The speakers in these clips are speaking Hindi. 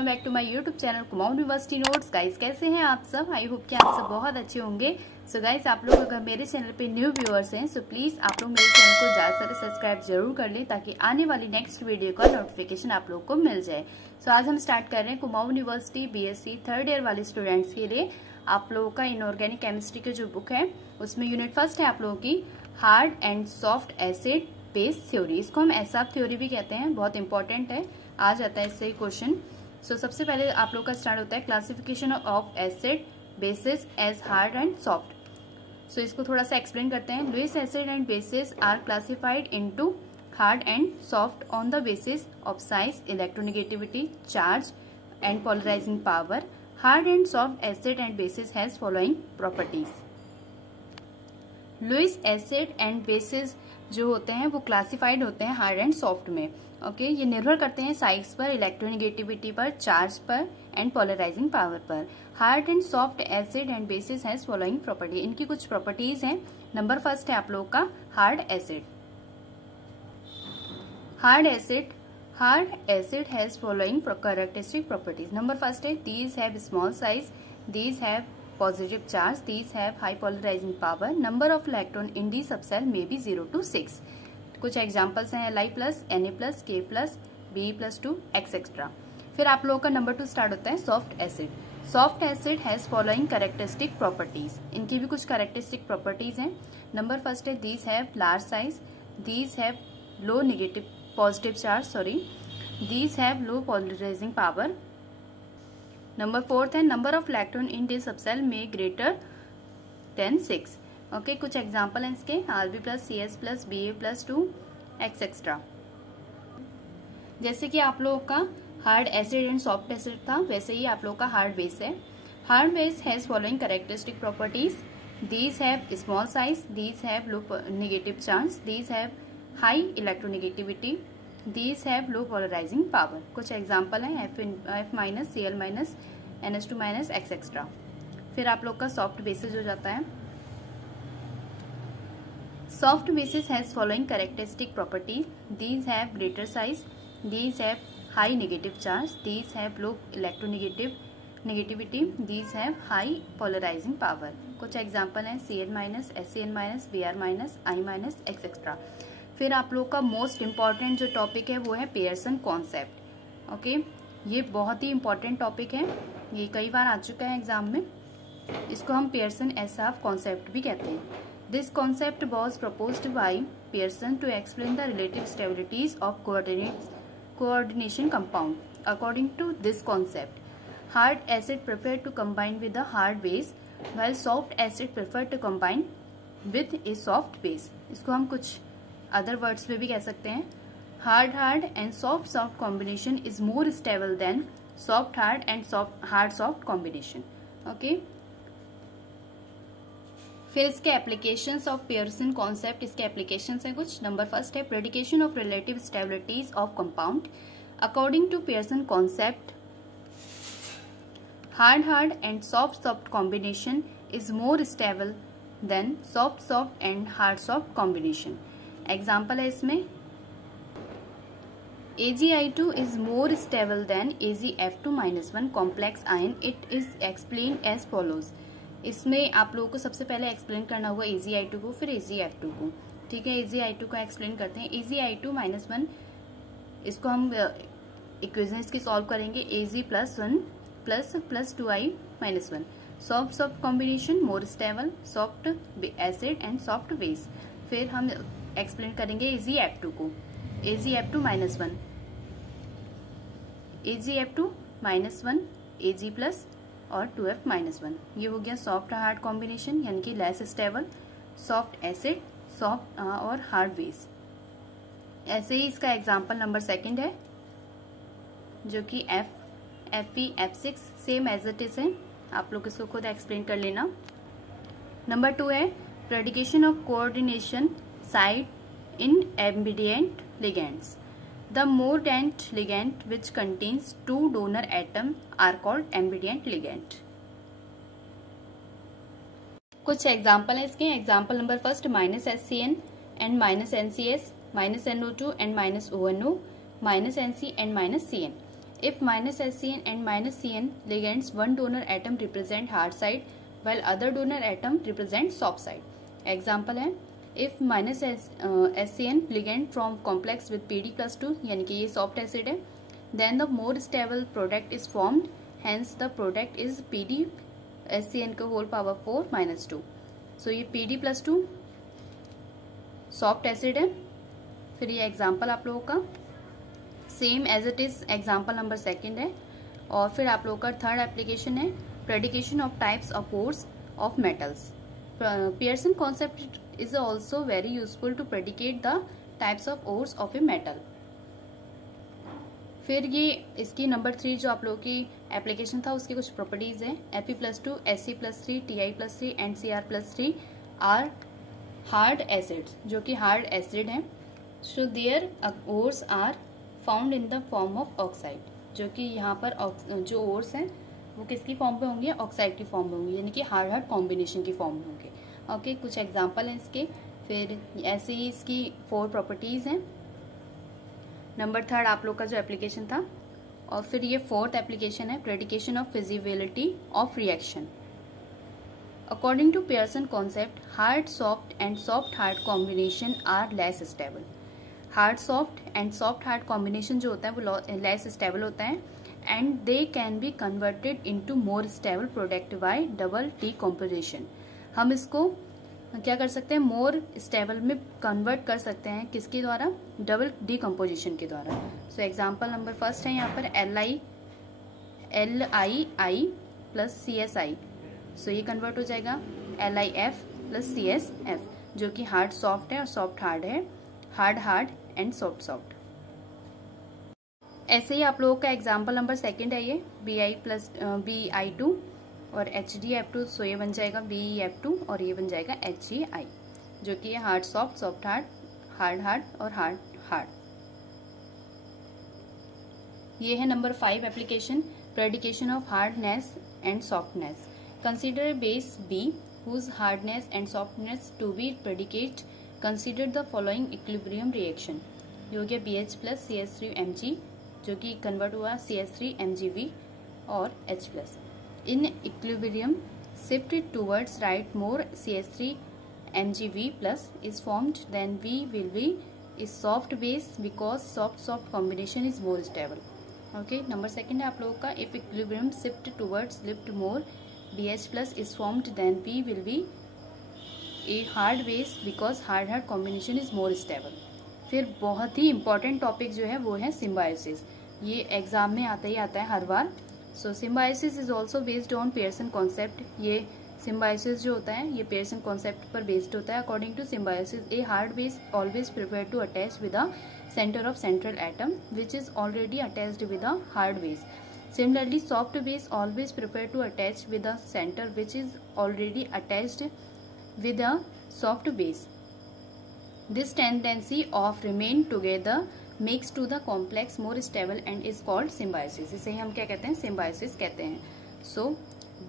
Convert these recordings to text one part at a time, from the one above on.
Welcome back to my YouTube channel Kumaon university notes. Guys कैसे हैं आप सब? आई होप कि आप सब बहुत अच्छे होंगे। सो गाइस आप लोग अगर मेरे चैनल पे न्यू व्यूअर्स हैं सो प्लीज आप लोग मेरे चैनल को ज़्यादा से सब्सक्राइब जरूर कर लें ताकि आने वाली नेक्स्ट वीडियो का नोटिफिकेशन आप लोग को मिल जाए। सो आज हम स्टार्ट कर रहे हैं Kumaon university BSc third year वाले स्टूडेंट्स के लिए आप लोगों का इनऑर्गेनिक केमिस्ट्री की जो बुक है उसमें यूनिट फर्स्ट है आप लोगों की hard and soft acid base theory. इसको हम एसआप थ्योरी भी कहते हैं, बहुत इंपॉर्टेंट है, आ जाता है इससे क्वेश्चन। सो सबसे पहले आप लोग का स्टार्ट होता है classification of acid bases as hard and soft. So इसको थोड़ा सा एक्सप्लेन करते हैं। Lewis acid and bases are classified into hard and soft on the basis of size, electronegativity, charge and polarising power. Hard and soft acid and bases has following properties. Lewis acid and bases जो होते हैं वो क्लासिफाइड होते हैं हार्ड एंड सॉफ्ट में। ओके ये निर्भर करते हैं साइज पर, इलेक्ट्रोनेगेटिविटी पर, चार्ज पर एंड पोलराइजिंग पावर पर। Hard and soft acid and bases has following property. इनकी कुछ प्रॉपर्टीज हैं। नंबर फर्स्ट है आप लोग का hard acid. Hard acid has following characteristic properties. Number first है these have small size, these have positive charge, these have high polarizing power, number of electron in the subcell may be 0 to 6। कुछ एग्जांपल्स हैं Li+, Na+, K+, Be+2 etcetera. फिर आप लोगों का नंबर 2 स्टार्ट होता है soft acid. Soft acid has following characteristic properties. इनकी भी कुछ कैरेक्टरिस्टिक प्रॉपर्टीज हैं। नंबर फर्स्ट है these have large size, these have low negative positive charge these have low polarising power. Number fourth है number of electron in this subshell में ग्रेटर देन 6। ओके कुछ एग्जांपल हैं इसके Rb+, Cs+, Ba+2 एक्सेट्रा। जैसे कि आप लोगों का hard acid and soft acid था वैसे ही आप लोगों का हार्ड बेस है। Hard base has following characteristic properties. These have small size, these have low negative charge, these have high electronegativity, These have low polarizing power। कुछ एग्जाम्पल हैं F-, Cl-, NH2- एक्सेट्रा। फिर आप लोग का सॉफ्ट बेसिस हो जाता है। Soft basis has following characteristic property. These have greater size, these have high negative charge, these have low electronegativity, these have high polarizing power। कुछ एग्जाम्पल हैं Cl-, SCl-, Br-, I- etcetera. फिर आप लोग का मोस्ट इम्पॉर्टेंट जो टॉपिक है वो है पियर्सन कॉन्सेप्ट। ओके ये बहुत ही इम्पॉर्टेंट टॉपिक है, ये कई बार आ चुका है एग्जाम में। इसको हम पियर्सन एसआप कॉन्सेप्ट भी कहते हैं। This concept was proposed by Pearson to explain the relative stabilities of coordination compound. According to this concept hard acid prefer to combine with the hard base while soft acid prefer to combine with a soft base. इसको हम कुछ अदर वर्ड्स में भी कह सकते हैं hard and soft combination is more stable than soft hard and hard soft combination. Okay फिर इसके एप्लीकेशंस ऑफ पियर्सन कॉन्सेप्ट, इसके एप्लीकेशंस हैं कुछ। नंबर फर्स्ट है predication of relative stabilities of compound. According to Pearson concept hard and soft combination is more stable than soft and hard soft combination. Example है इसमें AgI2 is more stable than AgF2-1 complex ion. It is explain as follows. इसमें आप लोगों को सबसे पहले एक्सप्लेन करना होगा AgI2 को फिर AgF2 को। ठीक है AgI2 को एक्सप्लेन करते हैं। AgI2-1 इसको हम इक्वेशन इसकी सॉल्व करेंगे Ag+1 + 2i-1। Soft combination more stable, soft acid and soft base. फिर हम एक्सप्लेन करेंगे AgF2 को AgF2-1 AgF2-1 Ag+ और 2F-1। ये हो गया सॉफ्ट हार्ड कॉम्बिनेशन यानी कि less stable, soft acid, soft और हार्ड बेस। ऐसे ही इसका एग्जांपल नंबर सेकंड है जो कि Fe(F6) same as it is है। आप लोग इसको खुद एक्सप्लेन कर लेना। नंबर 2 है predication of coordination site in ambidient ligands. The mordant ligand which contains 2 donor atoms are called ambidient ligand। कुछ एग्जाम्पल है इसके। Example number first -SCN and -NCS, -NO2 and -ONO, -NC and -CN। If minus SCN and minus CN ligands, one donor atom represent hard side while other donor atom represent soft side. Example है, if minus SCN ligand from complex with PD plus 2 यानी कि ये soft acid है, then the more stable product is formed, hence the product is PD SCN का whole power 4 minus 2. So ये PD plus 2 soft acid है. फिर ये एग्जाम्पल आप लोगों का same as it is example number 2 है. और फिर आप लोगों का थर्ड एप्लीकेशन है predication of types of ores of metals. Pearson concept is also very useful to predicate the types of ores of a metal. फिर ये इसकी नंबर 3 जो आप लोगों की एप्लीकेशन था उसकी कुछ प्रॉपर्टीज है. Fe+2, Sc+3, Ti+3 and Cr+3 are hard acids, जो कि हार्ड एसिड हैं. So there ores are found in the form of oxide, जो कि यहाँ पर जो ओर्स हैं वो किसकी फॉर्म पे होंगे, ऑक्साइड की फॉर्म में होंगे, यानी कि हार्ड हार्ड कॉम्बिनेशन की फॉर्म में होंगे. ओके, कुछ एग्जांपल हैं इसके. फिर ऐसे ही इसकी 4 प्रॉपर्टीज हैं. नंबर 3 आप लोग का जो एप्लीकेशन था. और फिर ये 4th एप्लीकेशन है predication of feasibility of reaction. According to Pearson concept, hard soft and soft hard combination are less stable. Hard soft and soft hard combination जो होता है वो लेस स्टेबल होता है and they can be converted into more stable product by double decomposition. हम इसको क्या कर सकते हैं, मोर स्टेबल में कन्वर्ट कर सकते हैं. किसके द्वारा, डबल डीकम्पोजिशन के द्वारा. सो एग्जांपल नंबर 1 है यहाँ पर LiI प्लस CSI. सो ये कन्वर्ट हो जाएगा LiF प्लस CSF, जो कि हार्ड सॉफ्ट है और सॉफ्ट हार्ड है, hard hard and soft soft. ऐसे ही आप लोगों का एग्जांपल नंबर 2 है ये Bi+Bi2 और HdF2. सो ये बन जाएगा BeF2 और ये बन जाएगा HgI, जो कि hard soft, soft hard, hard hard और हार्ड हार्ड. ये है number 5 application predication of hardness and softness. Consider base B whose hardness and softness to be predicate. Consider the following equilibrium reaction. ये हो गया BH plus CH3Mg, जो कि कन्वर्ट हुआ CH3MgV और H plus. In equilibrium, shifted towards right, more CH3MgV plus is formed, then V will be is soft base because soft combination is more stable. Okay, number 2 है आप लोगों का if equilibrium shift towards left, more BH plus is formed, then V will be a hard base because hard combination is more stable. फिर बहुत ही इंपॉर्टेंट टॉपिक जो है वो है सिम्बायोसिस. ये एग्जाम में आता ही आता है हर बार. So symbiosis is also based on Pearson concept. ये सिम्बायोसिस जो होता है ये पियर्सन कॉन्सेप्ट पर बेस्ड होता है. According to symbiosis, a hard base always prepare to attach with the centre of central atom which is already attached with the hard base. Similarly, soft base always prefer to attach with a center which is already attached with a soft base. This tendency of remain together makes to the complex more stable and is called symbiosis. इसे हम क्या कहते हैं, symbiosis कहते हैं. So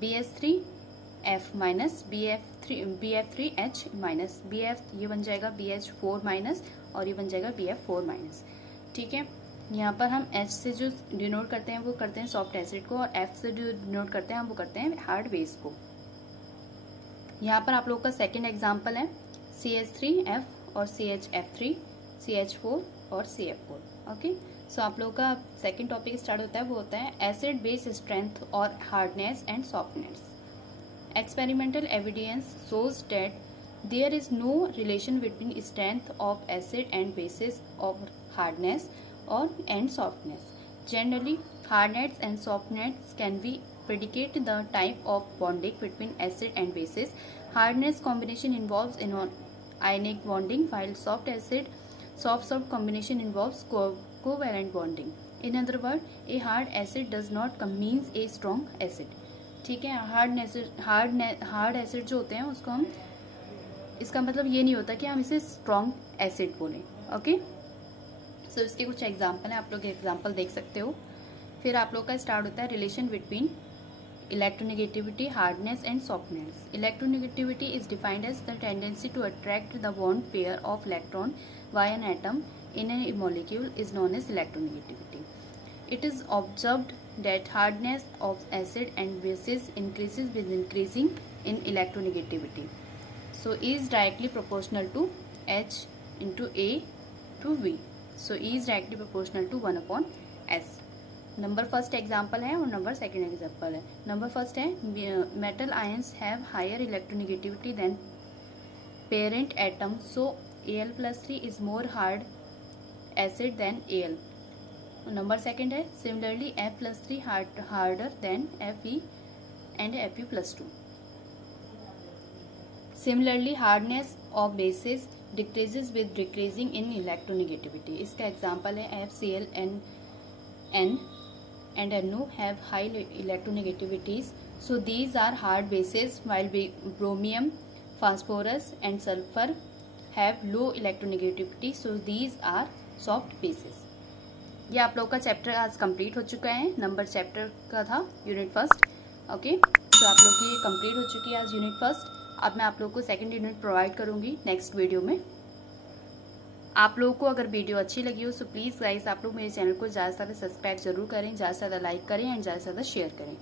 BH3F minus BF3H minus BF ये बन जाएगा BH4 minus और ये बन जाएगा BF4 minus. ठीक है. यहाँ पर हम H से जो डिनोट करते हैं वो करते हैं सॉफ्ट एसिड को, और F से जो डिनोट करते हैं हम वो करते हैं हार्ड बेस को. यहाँ पर आप लोगों का 2nd एग्जांपल है CH3F और CHF3, CH4 और CF4. ओके, सो आप लोगों का 2nd टॉपिक स्टार्ट होता है, वो होता है एसिड बेस स्ट्रेंथ और hardness and softness. Experimental evidence shows that there is no relation between strength of acid and basis of hardness or and softness. Generally, hardness and softness can be predicate the type of bonding between acid and bases. Hardness combination involves ionic bonding, while soft combination involves covalent bonding. In other words, a hard acid does not means a strong acid. ठीक है, हार्ड एसिड जो होते हैं उसको हम, इसका मतलब ये नहीं होता कि हम इसे स्ट्रॉन्ग एसिड बोलें. ओके, सो इसके कुछ एग्जाम्पल हैं, आप लोग एग्जाम्पल देख सकते हो. फिर आप लोग का स्टार्ट होता है relation between electronegativity, hardness and softness. Electronegativity is defined as the tendency to attract the bond pair of electron by an atom in a molecule is known as electronegativity. It is observed that hardness of acid and bases increases with increasing in electronegativity. So E is directly proportional to H into A to V. So E is directly proportional to 1/S. Number first example है और नंबर सेकेंड एग्जाम्पल है. नंबर फर्स्ट है metal ions have higher electronegativity than parent atom, so Al+3 is more hard acid than Al. Number second है similarly F+3 harder than Fe and Fe+2. Similarly hardness of bases decreases with decreasing in electronegativity. इसका एग्जाम्पल है FCl and NO have high electronegativities, so these are hard bases, while bromium, phosphorus and sulfur have low electronegativity, so these are soft bases. ये आप लोग का चैप्टर आज कंप्लीट हो चुका है. नंबर चैप्टर का था यूनिट फर्स्ट. ओके, तो आप लोग की कंप्लीट हो चुकी है आज यूनिट फर्स्ट. अब मैं आप लोग को सेकंड यूनिट प्रोवाइड करूंगी नेक्स्ट वीडियो में. आप लोगों को अगर वीडियो अच्छी लगी हो सो प्लीज़ गाइस आप लोग मेरे चैनल को ज़्यादा से ज़्यादा सब्सक्राइब जरूर करें, ज़्यादा से ज़्यादा लाइक करें एंड ज़्यादा से ज़्यादा शेयर करें.